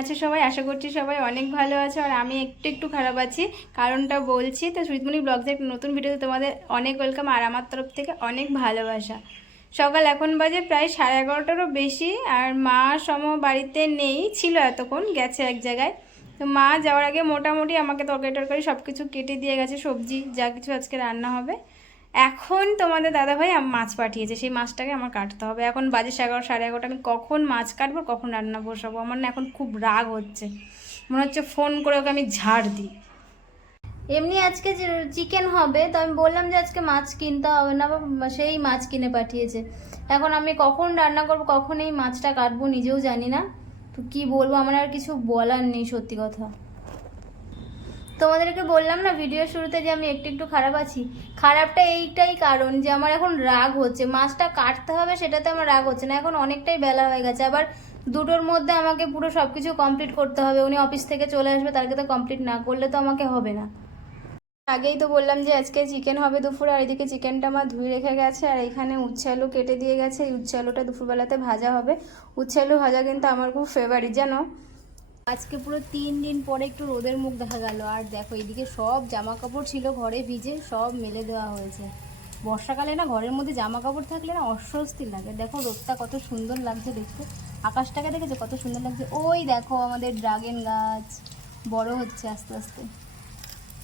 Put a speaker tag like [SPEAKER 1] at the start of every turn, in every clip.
[SPEAKER 1] আছে সবাই? আশা করছি সবাই অনেক ভালো আছে আর আমি একটু একটু খারাপ আছি। কারণটা বলছি, তো সুইটমণি ব্লগসের একটা নতুন ভিডিওতে তোমাদের অনেক ওয়েলকাম আর আমার তরফ থেকে অনেক ভালোবাসা। সকাল এখন বাজে প্রায় সাড়ে এগারোটারও বেশি আর মা সম বাড়িতে নেই, ছিল এতক্ষণ, গেছে এক জায়গায়। তো মা যাওয়ার আগে মোটামুটি আমাকে তরকারি টরকারি সব কিছু কেটে দিয়ে গেছে, সবজি, যা কিছু আজকে রান্না হবে। এখন তোমাদের দাদাভাই মাছ পাঠিয়েছে, সেই মাছটাকে আমার কাটতে হবে। এখন বাজে এগারো, সাড়ে এগারোটা, আমি কখন মাছ কাটবো, কখন রান্না বসাবো? আমার না এখন খুব রাগ হচ্ছে। মনে হচ্ছে ফোন করে ওকে আমি ঝাড় দিই।
[SPEAKER 2] এমনি আজকে চিকেন হবে, তো আমি বললাম যে আজকে মাছ কিনতে হবে না বা সেই মাছ কিনে পাঠিয়েছে। এখন আমি কখন রান্না করব, কখন এই মাছটা কাটবো নিজেও জানি না। তো কি বলব, আমার আর কিছু বলার নেই সত্যি কথা। তোমাদেরকে বললাম না ভিডিও শুরুতে যে আমি একটু একটু খারাপ আছি? খারাপটা এইটাই কারণ যে আমার এখন রাগ হচ্ছে। মাছটা কাটতে হবে, সেটাতে আমার রাগ হচ্ছে না। এখন অনেকটাই বেলা হয়ে গেছে। আবার দুটোর মধ্যে আমাকে পুরো সব কিছু কমপ্লিট করতে হবে। উনি অফিস থেকে চলে আসবে তারকে তো কমপ্লিট না করলে তো আমাকে হবে না।
[SPEAKER 1] আগেই তো বললাম যে আজকে চিকেন হবে দুপুরে, আর এদিকে চিকেনটা আমার ধুয়ে রেখে গেছে, আর এখানে উচ্ছে আলু কেটে দিয়ে গেছে। এই উচ্ছে আলুটা দুপুরবেলাতে ভাজা হবে। উচ্ছে আলু ভাজা কিন্তু আমার খুব ফেভারিট জানো?
[SPEAKER 2] আজকে পুরো তিন দিন পরে একটু রোদের মুখ দেখা গেল। আর দেখো, এদিকে সব জামা কাপড় ছিল ঘরে ভিজে, সব মেলে দেওয়া হয়েছে। বর্ষাকালে না ঘরের মধ্যে জামা কাপড় থাকলে না অস্বস্তি লাগে। দেখো, রোদটা কত সুন্দর লাগছে দেখতে। আকাশটাকে দেখেছ? কত সুন্দর লাগছে। ওই দেখো, আমাদের ড্রাগন গাছ। বড় হচ্ছে আস্তে আস্তে।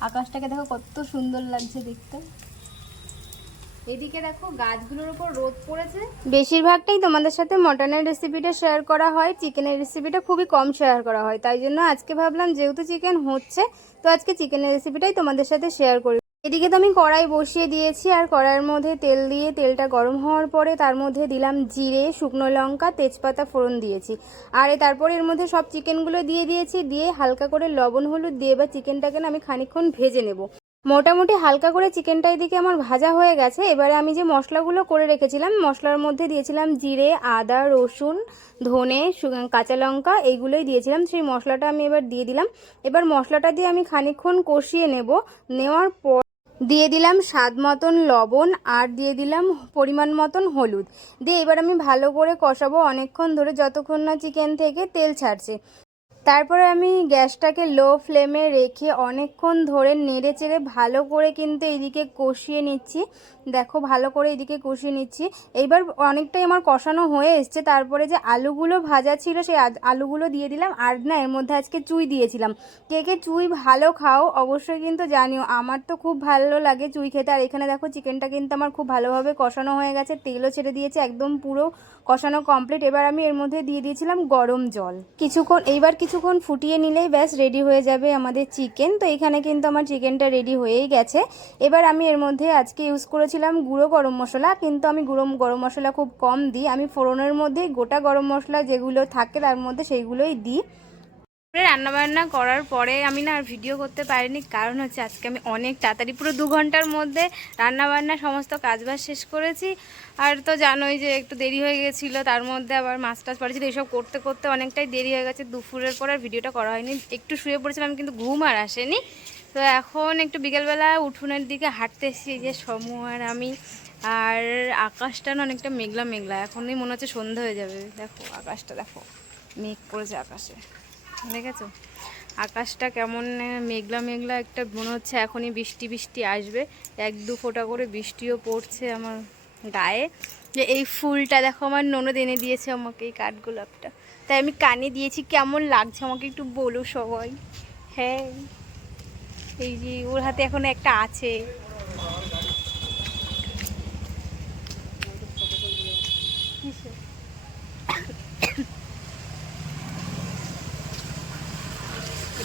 [SPEAKER 2] আকাশটাকে দেখো, কত সুন্দর লাগছে দেখতে। এদিকে দেখো, গাছগুলোর উপর রোদ পড়েছে।
[SPEAKER 1] বেশিরভাগটাই তোমাদের সাথে মটনের রেসিপিটা শেয়ার করা হয় চিকেনের রেসিপিটা খুবই কম শেয়ার করা হয়, তাই জন্য আজকে ভাবলাম যেহেতু চিকেন হচ্ছে, তো আজকে চিকেনের রেসিপিটাই তোমাদের সাথে শেয়ার করি। এদিকে তো আমি কড়াই বসিয়ে দিয়েছি, আর কড়াইয়ের মধ্যে তেল দিয়ে তেলটা গরম হওয়ার পরে তার মধ্যে দিলাম জিরে, শুকনো লঙ্কা, তেজপাতা ফোড়ন দিয়েছি। আর তারপরে এর মধ্যে সব চিকেনগুলো দিয়ে দিয়েছি, দিয়ে হালকা করে লবণ, হলুদ দিয়ে এবার চিকেনটাকে আমি খানিকক্ষণ ভেজে নেব। মোটামুটি হালকা করে চিকেনটা এদিকে আমার ভাজা হয়ে গেছে। এবারে আমি যে মশলাগুলো করে রেখেছিলাম, মশলার মধ্যে দিয়েছিলাম জিরে, আদা, রসুন, ধনে কাঁচা লঙ্কা, এইগুলোই দিয়েছিলাম। সেই মশলাটা আমি এবার দিয়ে দিলাম। এবার মশলাটা দিয়ে আমি খানিকক্ষণ কষিয়ে নেব। নেওয়ার পর দিয়ে দিলাম স্বাদ মতন লবণ আর দিয়ে দিলাম পরিমাণ মতন হলুদ। দিয়ে এবার আমি ভালো করে কষাবো অনেকক্ষণ ধরে যতক্ষণ না চিকেন থেকে তেল ছাড়ছে। তারপরে আমি গ্যাসটাকে লো ফ্লেমে রেখে অনেকক্ষণ ধরে নেড়ে চেড়ে ভালো করে কিন্তু এদিকে কষিয়ে নিচ্ছি। দেখো ভালো করে এদিকে কষিয়ে নিচ্ছি। এইবার অনেকটাই আমার কষানো হয়ে এসছে। তারপরে যে আলুগুলো ভাজা ছিল সেই আলুগুলো দিয়ে দিলাম। আর না, এর মধ্যে আজকে চুই দিয়েছিলাম। কে কে চুই ভালো খাও অবশ্যই কিন্তু জানিও। আমার তো খুব ভালো লাগে চুই খেতে। আর এখানে দেখো চিকেনটা কিন্তু আমার খুব ভালোভাবে কষানো হয়ে গেছে। তেলও ছেড়ে দিয়েছে, একদম পুরো কষানো কমপ্লিট এবার আমি এর মধ্যে দিয়ে দিয়েছিলাম গরম জল। কিছুক্ষণ, এইবার কিছুক্ষণ ফুটিয়ে নিলেই ব্যাস রেডি হয়ে যাবে আমাদের চিকেন তো এখানে কিন্তু আমার চিকেনটা রেডি হয়েই গেছে। এবার আমি এর মধ্যে আজকে ইউজ করেছিলাম গুঁড়ো গরম মশলা, কিন্তু আমি গুঁড়ো গরম মশলা খুব কম দিই। আমি ফোড়নের মধ্যে গোটা গরম মশলা যেগুলো থাকে তার মধ্যে সেইগুলোই দিই। রান্না বান্না করার পরে আমি না আর ভিডিও করতে পারিনি। কারণ হচ্ছে আজকে আমি অনেক তাড়াতাড়ি পুরো দু ঘণ্টার মধ্যে রান্না বান্না সমস্ত কাজবাজ শেষ করেছি। আর তো জানোই যে একটু দেরি হয়ে গেছিল, তার মধ্যে আবার মাছ টাছ পড়েছিল। এইসব করতে করতে অনেকটাই দেরি হয়ে গেছে। দুপুরের পর আর ভিডিওটা করা হয়নি। একটু শুয়ে পড়েছিলাম, কিন্তু ঘুম আর আসেনি। তো এখন একটু বিকেলবেলা উঠোনের দিকে হাঁটতে এসেছি। যে সমু আর আমি। আর আকাশটা না অনেকটা মেঘলা মেঘলা। এখনই মনে হচ্ছে সন্ধ্যা হয়ে যাবে। দেখো, আকাশটা দেখো। মেঘ পড়েছে আকাশে। দেখেছ? আকাশটা কেমন মেঘলা মেঘলা একটা, মনে হচ্ছে এখনই বৃষ্টি বৃষ্টি আসবে। এক দু ফোঁটা করে বৃষ্টিও পড়ছে আমার গায়ে। যে এই ফুলটা দেখো, আমার ননদ এনে দিয়েছে আমাকে এই কাঠগোলাপটা তাই আমি কানে দিয়েছি, কেমন লাগছে আমাকে একটু বলো সবাই। হ্যাঁ এই যে ওর হাতে এখন একটা আছে।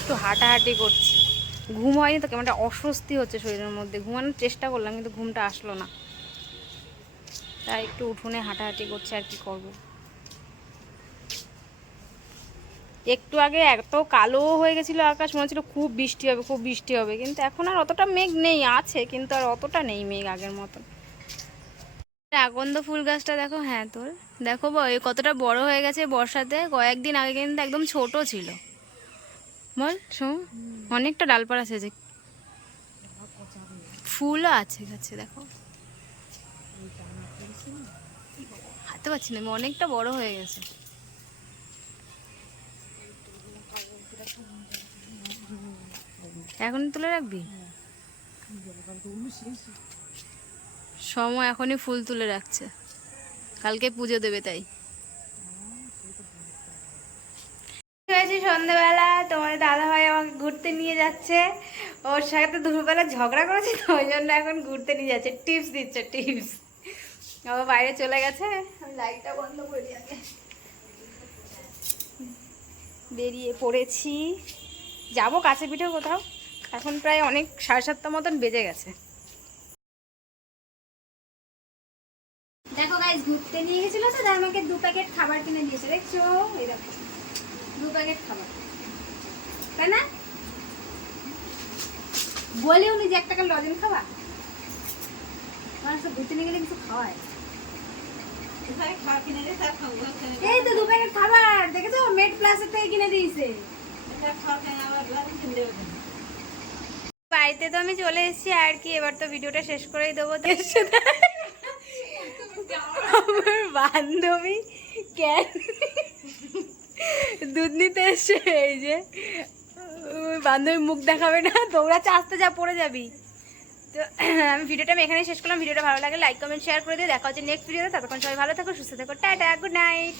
[SPEAKER 1] একটু হাঁটাহাঁটি করছি। ঘুম হয়নি তো কেমন একটা অস্বস্তি হচ্ছে শরীরের মধ্যে। ঘুমানোর চেষ্টা করলাম, কিন্তু ঘুমটা আসলো না। তাই একটু উঠোনে হাঁটাহাঁটি করছে আর কি করব। একটু আগে এত কালো হয়ে গেছিল আকাশ, মনে হচ্ছিল খুব বৃষ্টি হবে, খুব বৃষ্টি হবে। কিন্তু এখন আর অতটা মেঘ নেই, আছে, কিন্তু আর অতটা নেই মেঘ আগের মতন। আকন্দ ফুল গাছটা দেখো হ্যাঁ তোর। দেখো কতটা বড় হয়ে গেছে বর্ষাতে। কয়েকদিন আগে কিন্তু একদম ছোট ছিল। বল, শোন। অনেকটা ডালপাড় আছে যে। ফুলও আছে গাছে, দেখো। হাতে পাচ্ছি না অনেকটা বড় হয়ে গেছে। এখন তুলে রাখবি? সময় এখনই ফুল তুলে রাখছে। কালকে পুজো দেবে তাই। হয়েছে সন্ধ্যেবেলা তোমার দাদা ভাই আমাকে ঘুরতে নিয়ে যাচ্ছে। ওর সাথে দুপুরবেলা ঝগড়া করেছে, তো ওই জন্য এখন ঘুরতে নিয়ে যাচ্ছে। টিপস দিচ্ছে, টিপস। আবার বাইরে চলে গেছে। লাইটটা বন্ধ করে। বেরিয়ে পড়েছি। যাব কাছে পিঠে কোথাও। এখন প্রায় অনেক, সাড়ে সাতটা মতন বেজে গেছে। দেখো গাইজ ঘুরতে নিয়ে গেছিল তো আমাকে দু প্যাকেট খাবার কিনে দিয়েছে, দেখছ? এই দেখো। দু প্যাকেট খাবার। তাই না? বলেও নি যে এক টাকা লজেন খাওয়া মানুষ ঘুরতে নিয়ে গেলে কিছু খাওয়ায়। এই তো দু প্যাকেট খাবার। দেখেছ? মেড প্লাসের থেকে কিনে দিয়েছে। বাড়িতে তো আমি চলে এসেছি আর কি এবার তো ভিডিওটা শেষ করেই দেবো। আমার বান্ধবী কেন? দুধ নিতে এসছে এই যে বান্ধবী মুখ দেখাবে না দৌড়াচ্ছে আসতে যা, পড়ে যাবি। তো, আমি ভিডিওটা আমি এখানেই শেষ করলাম। ভিডিওটা ভালো লাগে লাইক কমেন্ট শেয়ার করে দিয়ে দেখা হচ্ছে নেক্সট ভিডিওতে ততক্ষণ সবাই ভালো থাকো, সুস্থ থাকো। Tata good night